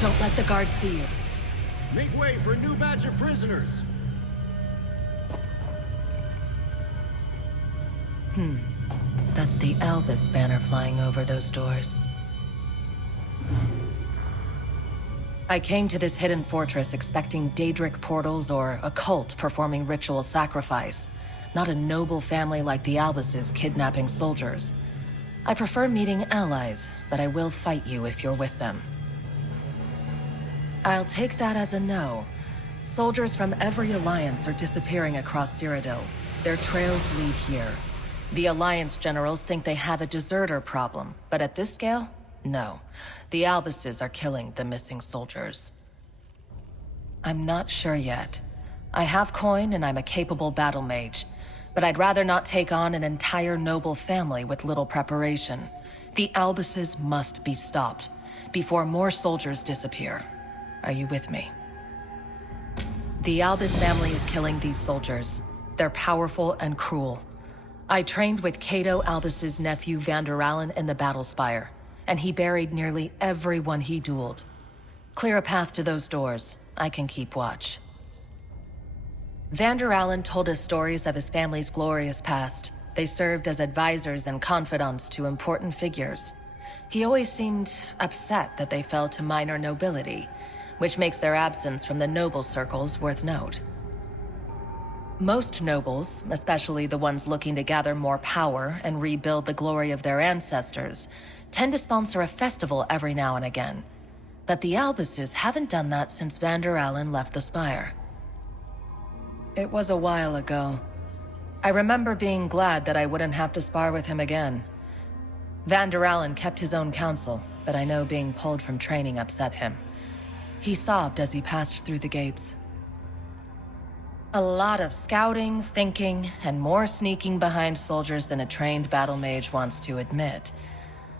Don't let the guards see you. Make way for a new batch of prisoners! That's the Albus banner flying over those doors. I came to this hidden fortress expecting Daedric portals or a cult performing ritual sacrifice, not a noble family like the Albuses kidnapping soldiers. I prefer meeting allies, but I will fight you if you're with them. I'll take that as a no. Soldiers from every alliance are disappearing across Cyrodiil. Their trails lead here. The Alliance generals think they have a deserter problem, but at this scale, no. The Albuses are killing the missing soldiers. I'm not sure yet. I have coin and I'm a capable battle mage, but I'd rather not take on an entire noble family with little preparation. The Albuses must be stopped before more soldiers disappear. Are you with me? The Albus family is killing these soldiers. They're powerful and cruel. I trained with Cato Albus's nephew Vandorallen in the Battle Spire, and he buried nearly everyone he dueled. Clear a path to those doors. I can keep watch. Vandorallen told us stories of his family's glorious past. They served as advisors and confidants to important figures. He always seemed upset that they fell to minor nobility, which makes their absence from the noble circles worth note. Most nobles, especially the ones looking to gather more power and rebuild the glory of their ancestors, tend to sponsor a festival every now and again. But the Albuses haven't done that since Vandorallen left the Spire. It was a while ago. I remember being glad that I wouldn't have to spar with him again. Vandorallen kept his own counsel, but I know being pulled from training upset him. He sobbed as he passed through the gates. A lot of scouting, thinking, and more sneaking behind soldiers than a trained battle mage wants to admit.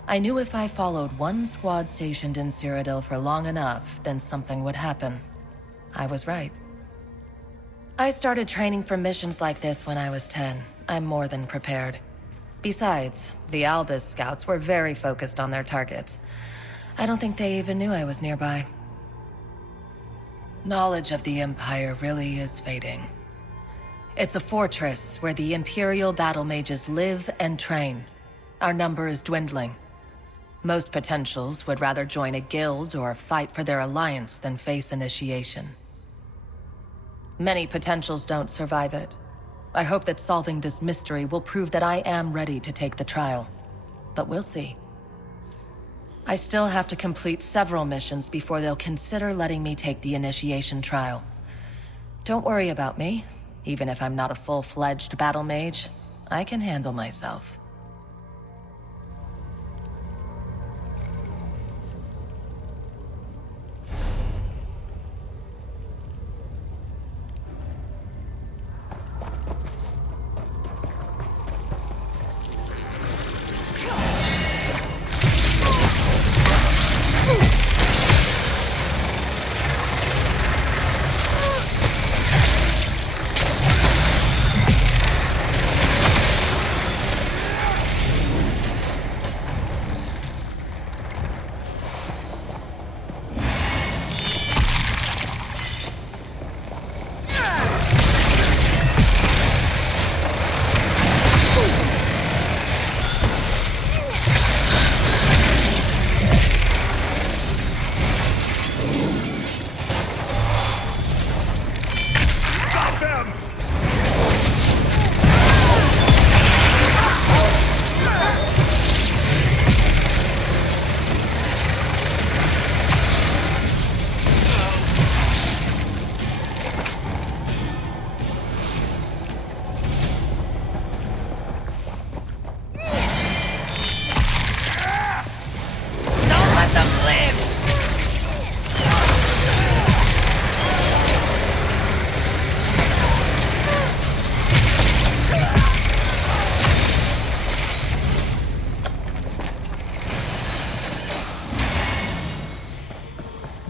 I knew if I followed one squad stationed in Cyrodiil for long enough, then something would happen. I was right. I started training for missions like this when I was 10. I'm more than prepared. Besides, the Albus scouts were very focused on their targets. I don't think they even knew I was nearby. Knowledge of the Empire really is fading. It's a fortress where the Imperial battle mages live and train. Our number is dwindling. Most potentials would rather join a guild or fight for their alliance than face initiation. Many potentials don't survive it. I hope that solving this mystery will prove that I am ready to take the trial. But we'll see. I still have to complete several missions before they'll consider letting me take the initiation trial. Don't worry about me. Even if I'm not a full-fledged battle mage, I can handle myself.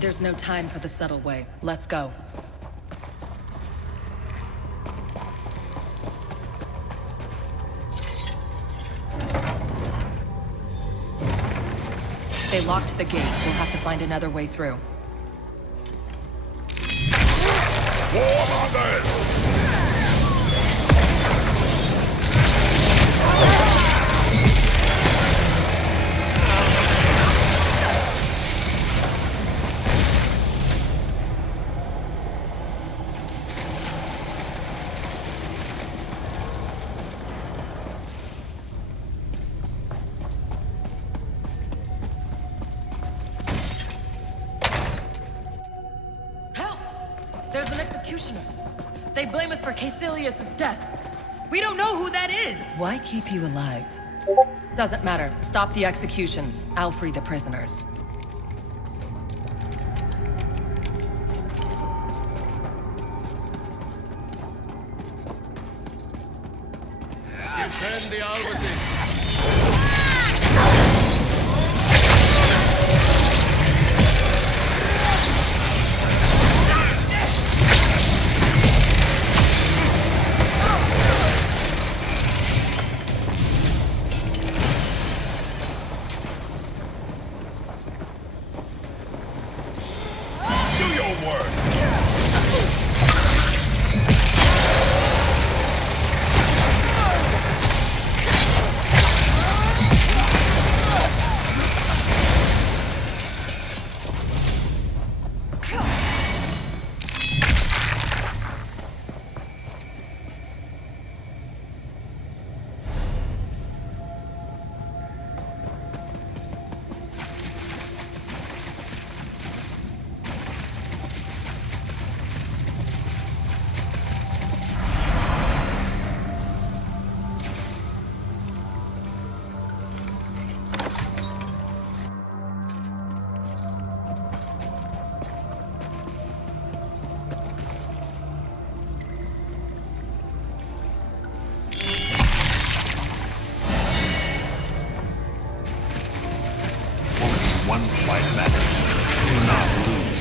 There's no time for the subtle way. Let's go. They locked the gate. We'll have to find another way through. Warmongers! There's an executioner. They blame us for Caecilius' death. We don't know who that is! Why keep you alive? Doesn't matter. Stop the executions. I'll free the prisoners. Defend the Albuses! One fight matters. Do not lose.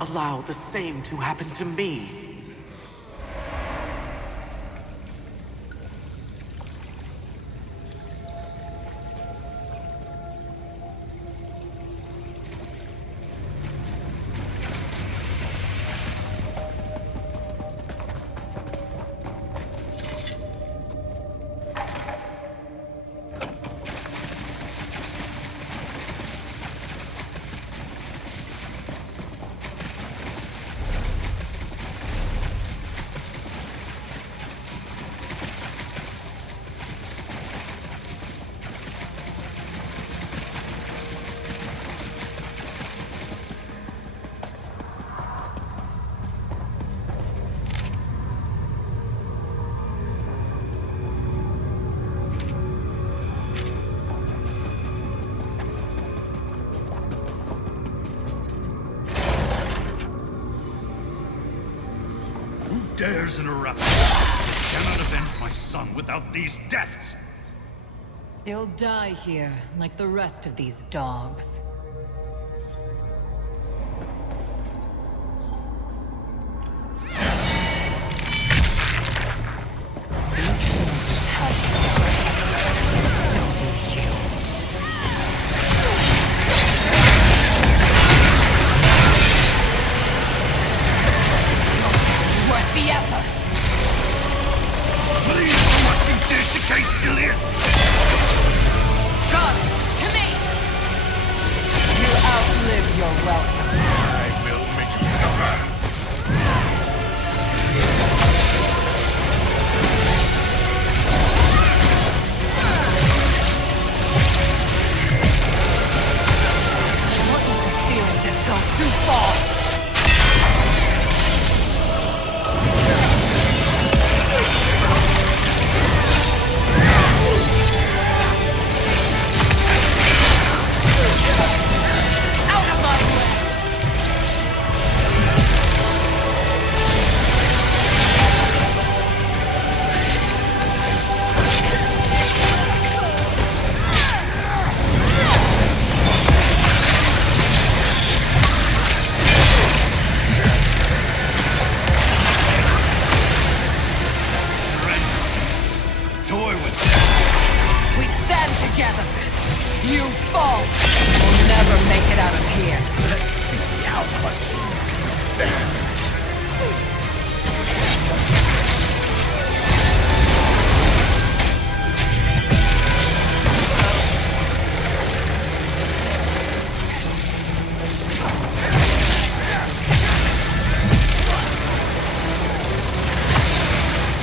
Allow the same to happen to me. Dares interrupt. I cannot avenge my son without these deaths. You'll die here, like the rest of these dogs. Please do what you did to Caecilius! God, to me! You outlive your welcome. I will make you suffer! Go too far! Out of my way! Together. You fall. We'll never make it out of here. Let's see how much you can stand.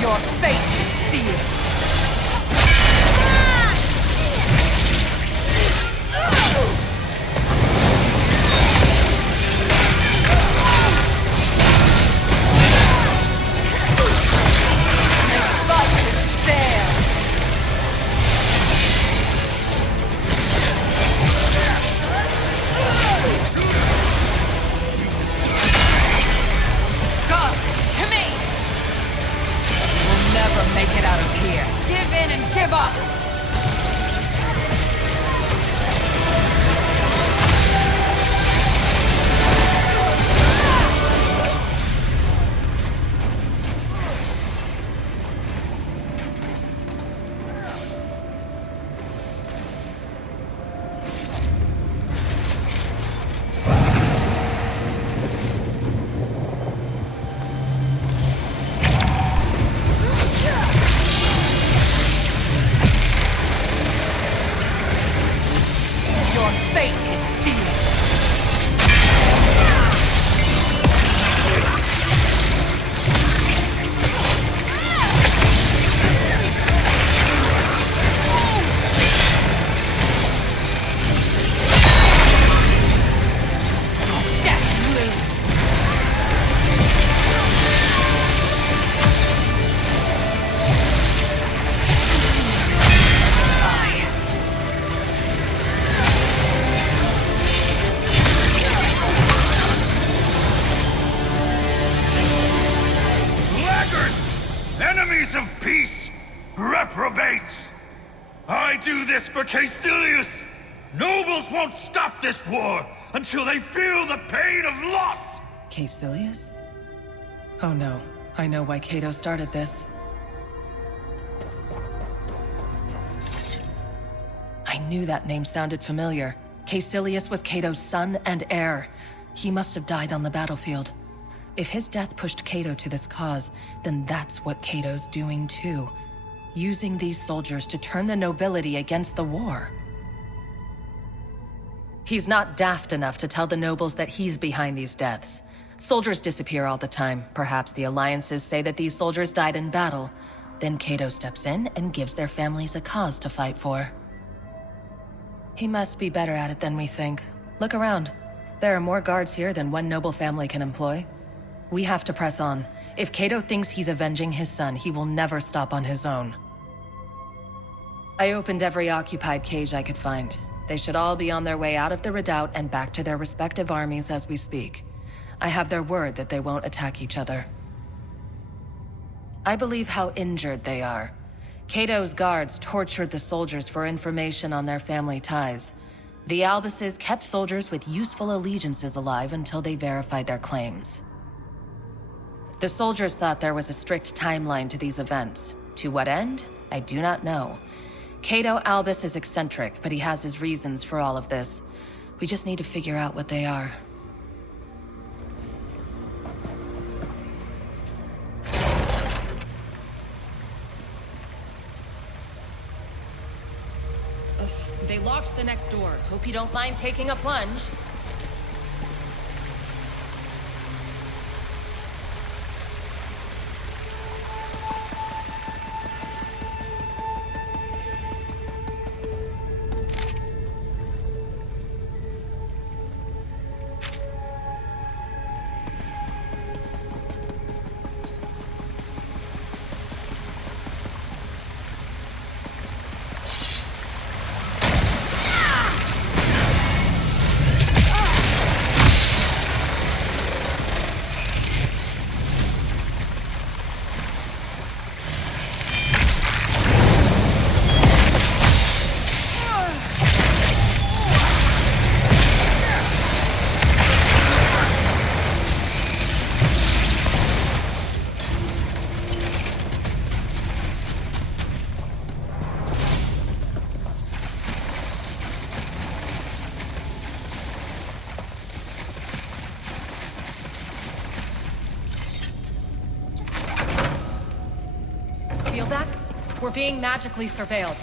Your fate is sealed. Make it out of here. Give in and give up! For Caecilius! Nobles won't stop this war until they feel the pain of loss! Caecilius? Oh no, I know why Cato started this. I knew that name sounded familiar. Caecilius was Cato's son and heir. He must have died on the battlefield. If his death pushed Cato to this cause, then that's what Cato's doing too. Using these soldiers to turn the nobility against the war. He's not daft enough to tell the nobles that he's behind these deaths. Soldiers disappear all the time. Perhaps the alliances say that these soldiers died in battle. Then Cato steps in and gives their families a cause to fight for. He must be better at it than we think. Look around. There are more guards here than one noble family can employ. We have to press on. If Cato thinks he's avenging his son, he will never stop on his own. I opened every occupied cage I could find. They should all be on their way out of the redoubt and back to their respective armies as we speak. I have their word that they won't attack each other. I believe how injured they are. Cato's guards tortured the soldiers for information on their family ties. The Albuses kept soldiers with useful allegiances alive until they verified their claims. The soldiers thought there was a strict timeline to these events. To what end? I do not know. Cato Albus is eccentric, but he has his reasons for all of this. We just need to figure out what they are. They locked the next door. Hope you don't mind taking a plunge. Feel that? We're being magically surveilled.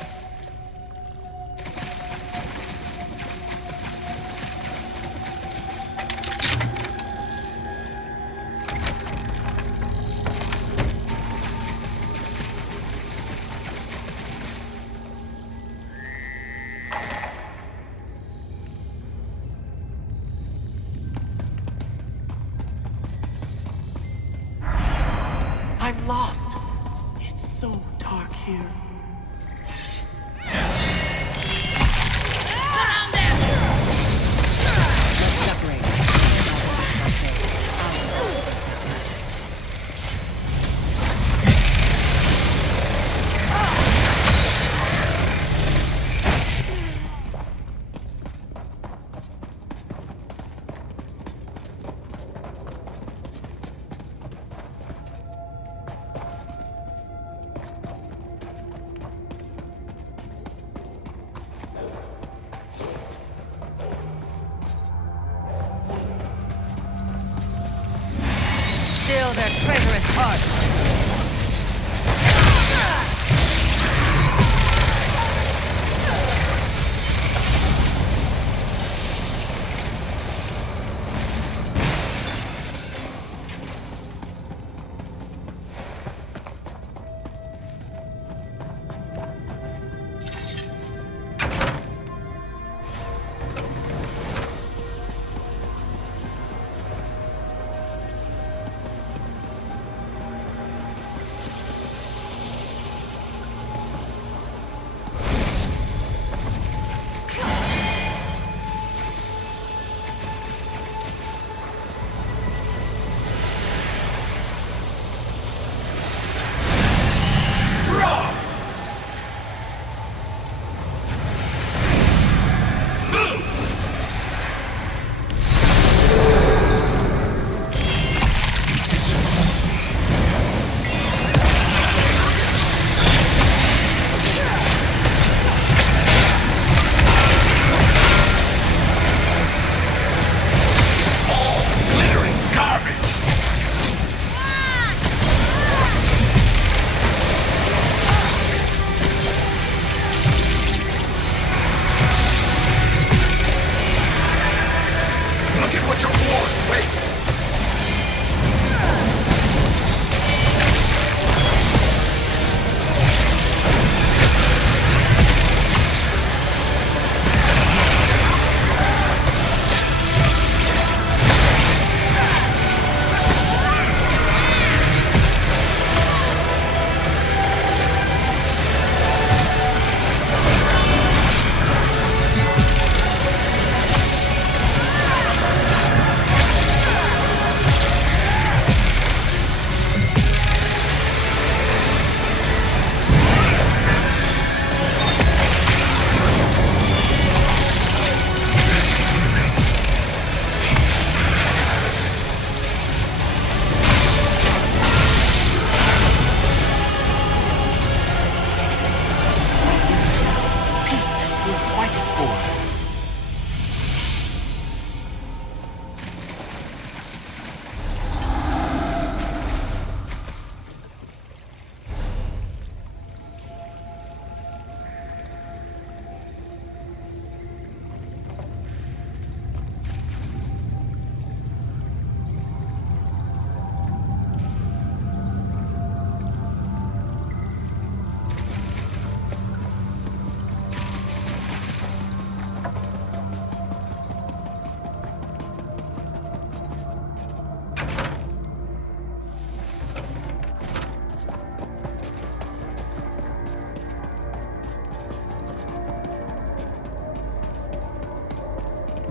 I'm lost. It's so dark here. Let's separate. Still their traitorous hearts.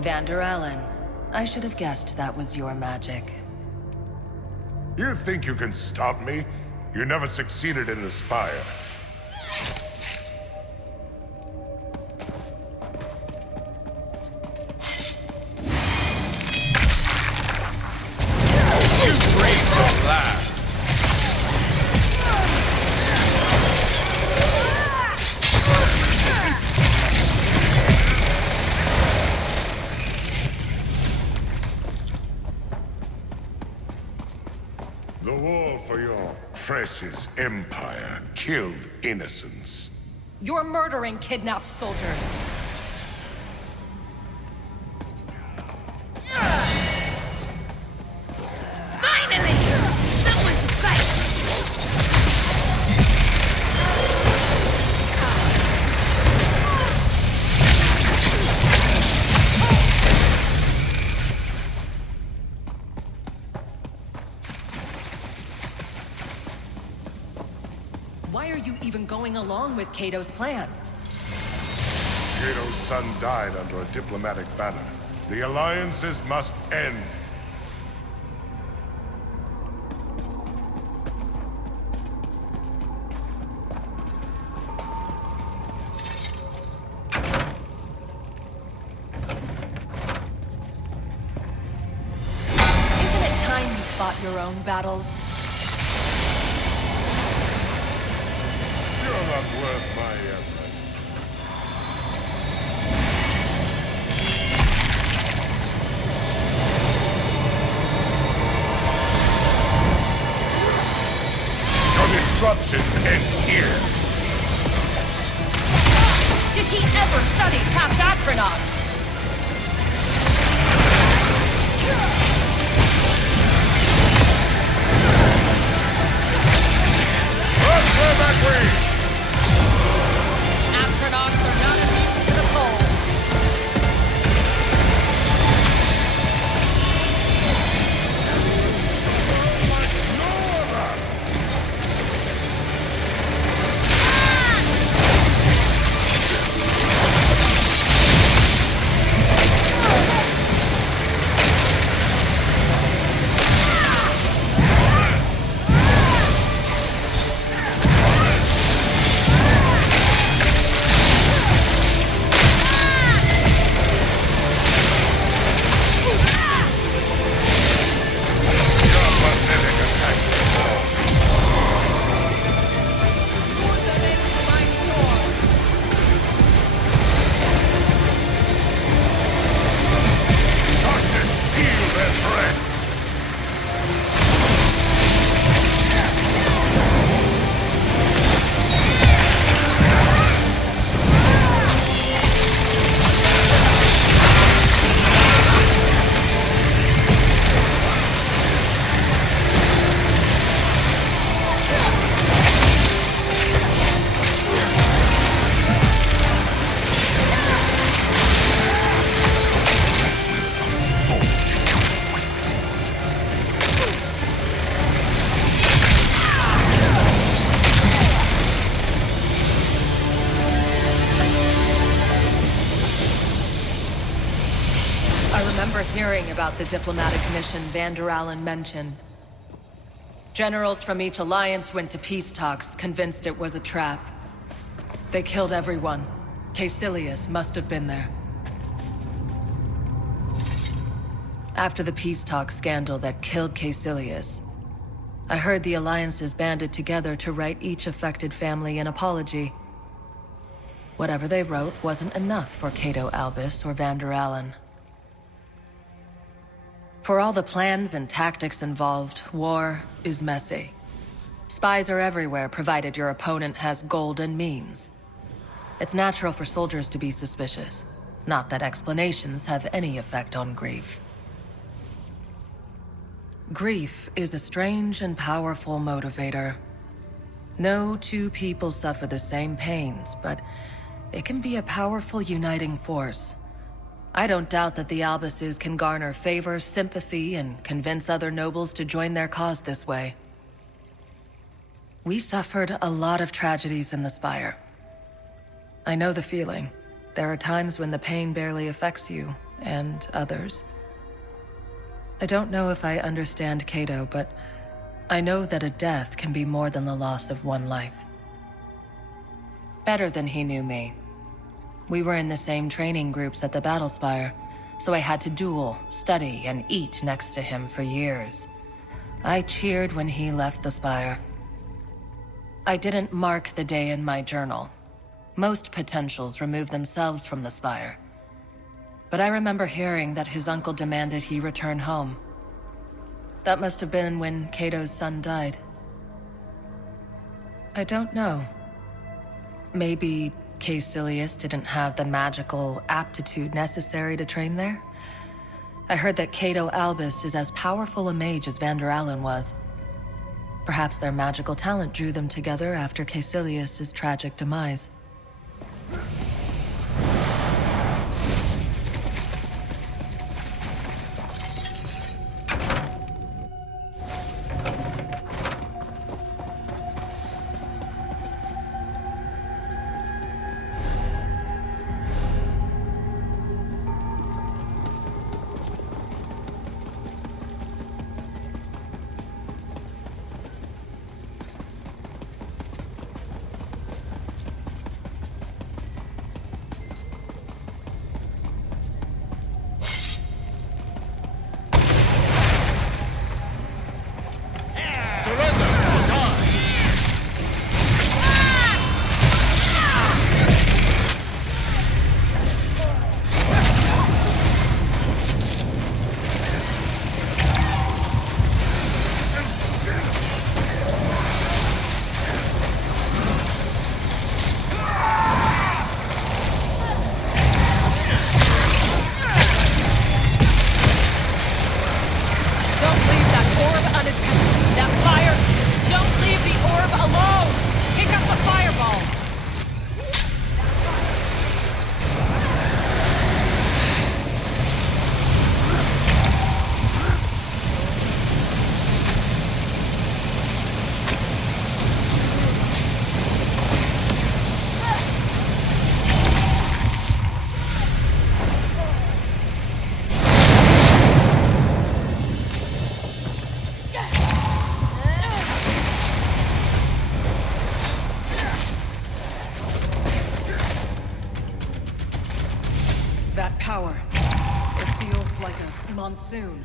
Vandorallen. I should have guessed that was your magic. You think you can stop me? You never succeeded in the Spire. You breathe your last. The war for your precious empire killed innocents. You're murdering kidnapped soldiers. Finally! Someone's in sight! Why are you even going along with Cato's plan? Cato's son died under a diplomatic banner. The alliances must end. Isn't it time you fought your own battles? You're not worth my effort. Your disruptions end here. Did he ever study past astronauts? Run for that way! Astronauts are not immune to the cold. Hearing about the diplomatic mission Vandorallen mentioned. Generals from each alliance went to peace talks, convinced it was a trap. They killed everyone. Caecilius must have been there. After the peace talk scandal that killed Caecilius, I heard the alliances banded together to write each affected family an apology. Whatever they wrote wasn't enough for Cato, Albus, or Vandorallen. For all the plans and tactics involved, war is messy. Spies are everywhere, provided your opponent has gold and means. It's natural for soldiers to be suspicious. Not that explanations have any effect on grief. Grief is a strange and powerful motivator. No two people suffer the same pains, but it can be a powerful uniting force. I don't doubt that the Albuses can garner favor, sympathy, and convince other nobles to join their cause this way. We suffered a lot of tragedies in the Spire. I know the feeling. There are times when the pain barely affects you, and others. I don't know if I understand Cato, but I know that a death can be more than the loss of one life. Better than he knew me. We were in the same training groups at the Battlespire, so I had to duel, study, and eat next to him for years. I cheered when he left the Spire. I didn't mark the day in my journal. Most potentials remove themselves from the Spire. But I remember hearing that his uncle demanded he return home. That must have been when Cato's son died. I don't know. Maybe Caecilius didn't have the magical aptitude necessary to train there? I heard that Cato Albus is as powerful a mage as Vandorallen was. Perhaps their magical talent drew them together after Caecilius' tragic demise. Monsoon.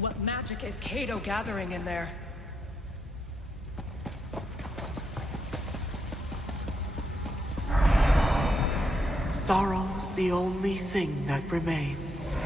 What magic is Cato gathering in there? Sorrow's the only thing that remains.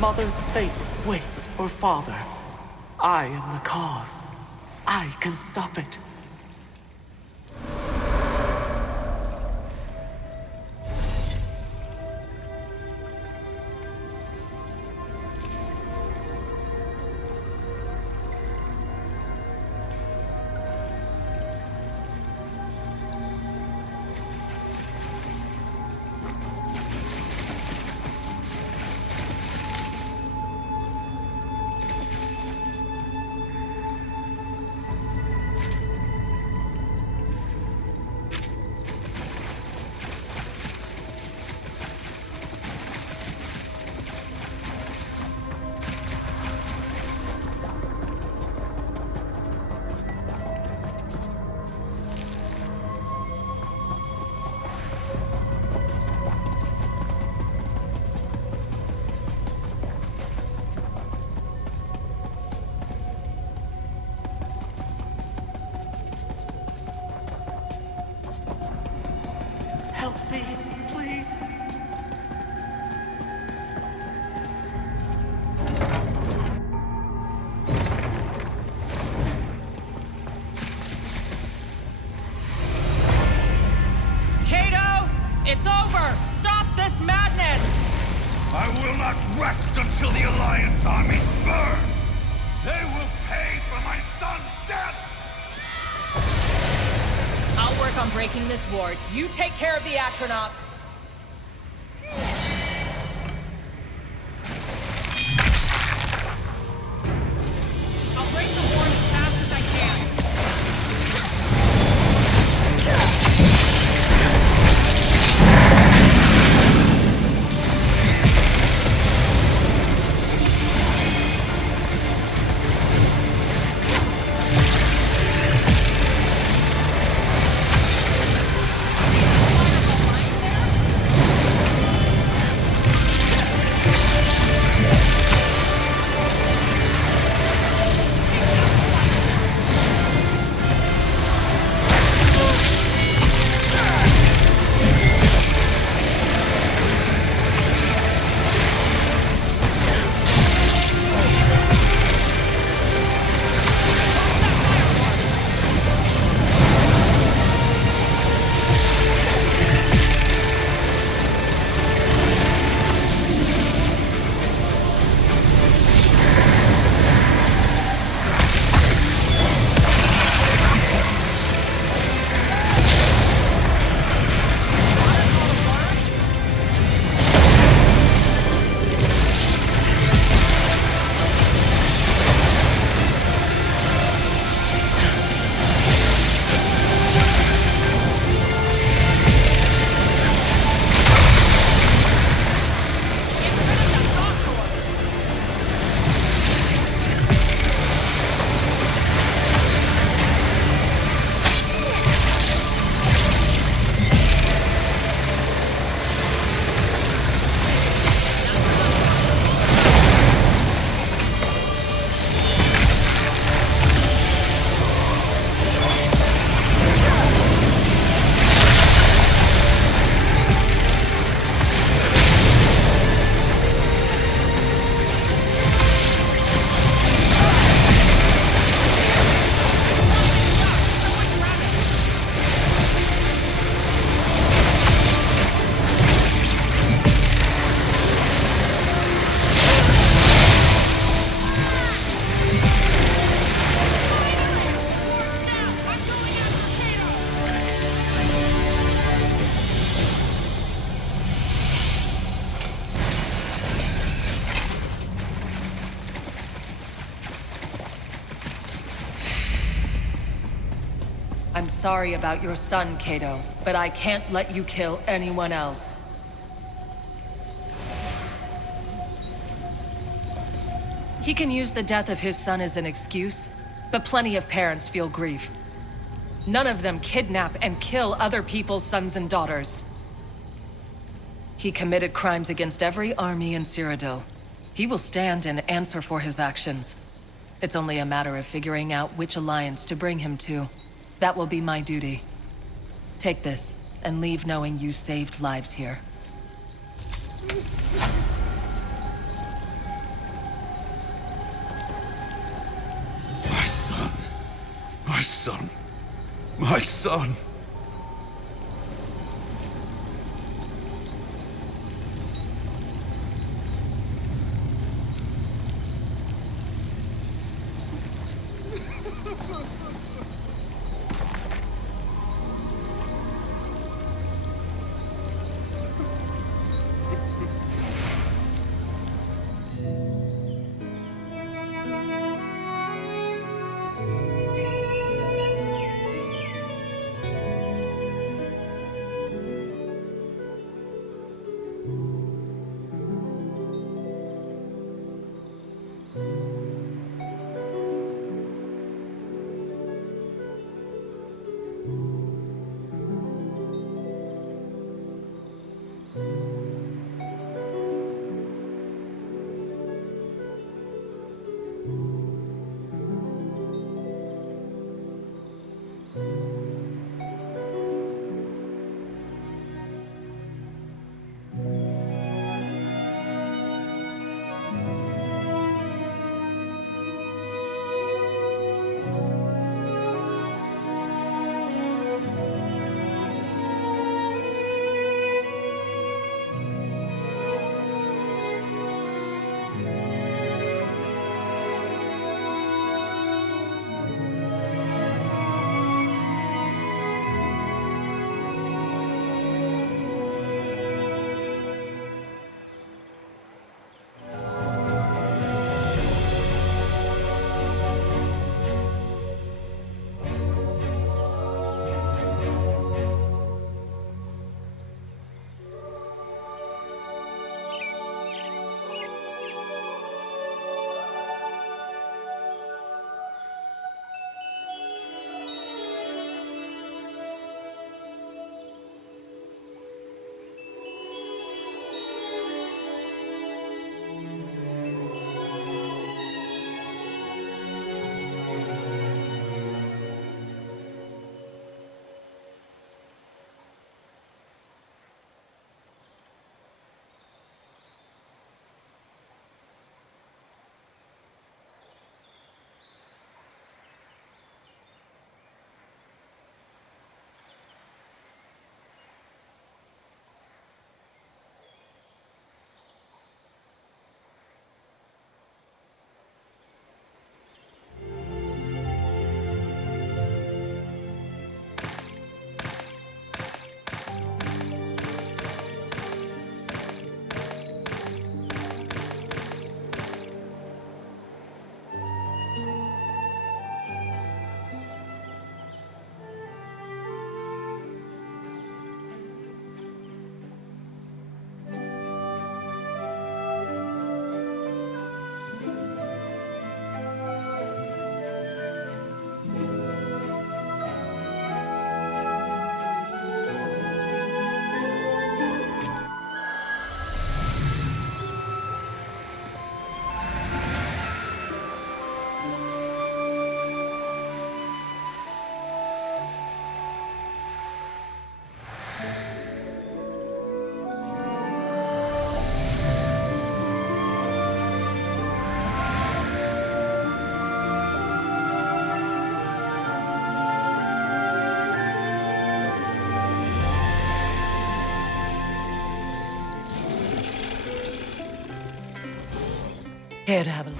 Mother's fate waits for father. I am the cause. I can stop it. me, please. Cato! It's over! Stop this madness! I will not rest until the Alliance armies burn! They will pay for my son's death! I'll work on breaking this ward. You take care of the Atronach. I'll break the ward as fast as I can. I'm sorry about your son, Cato, but I can't let you kill anyone else. He can use the death of his son as an excuse, but plenty of parents feel grief. None of them kidnap and kill other people's sons and daughters. He committed crimes against every army in Cyrodiil. He will stand and answer for his actions. It's only a matter of figuring out which alliance to bring him to. That will be my duty. Take this, and leave knowing you saved lives here. My son. My son. My son. Here to have a look.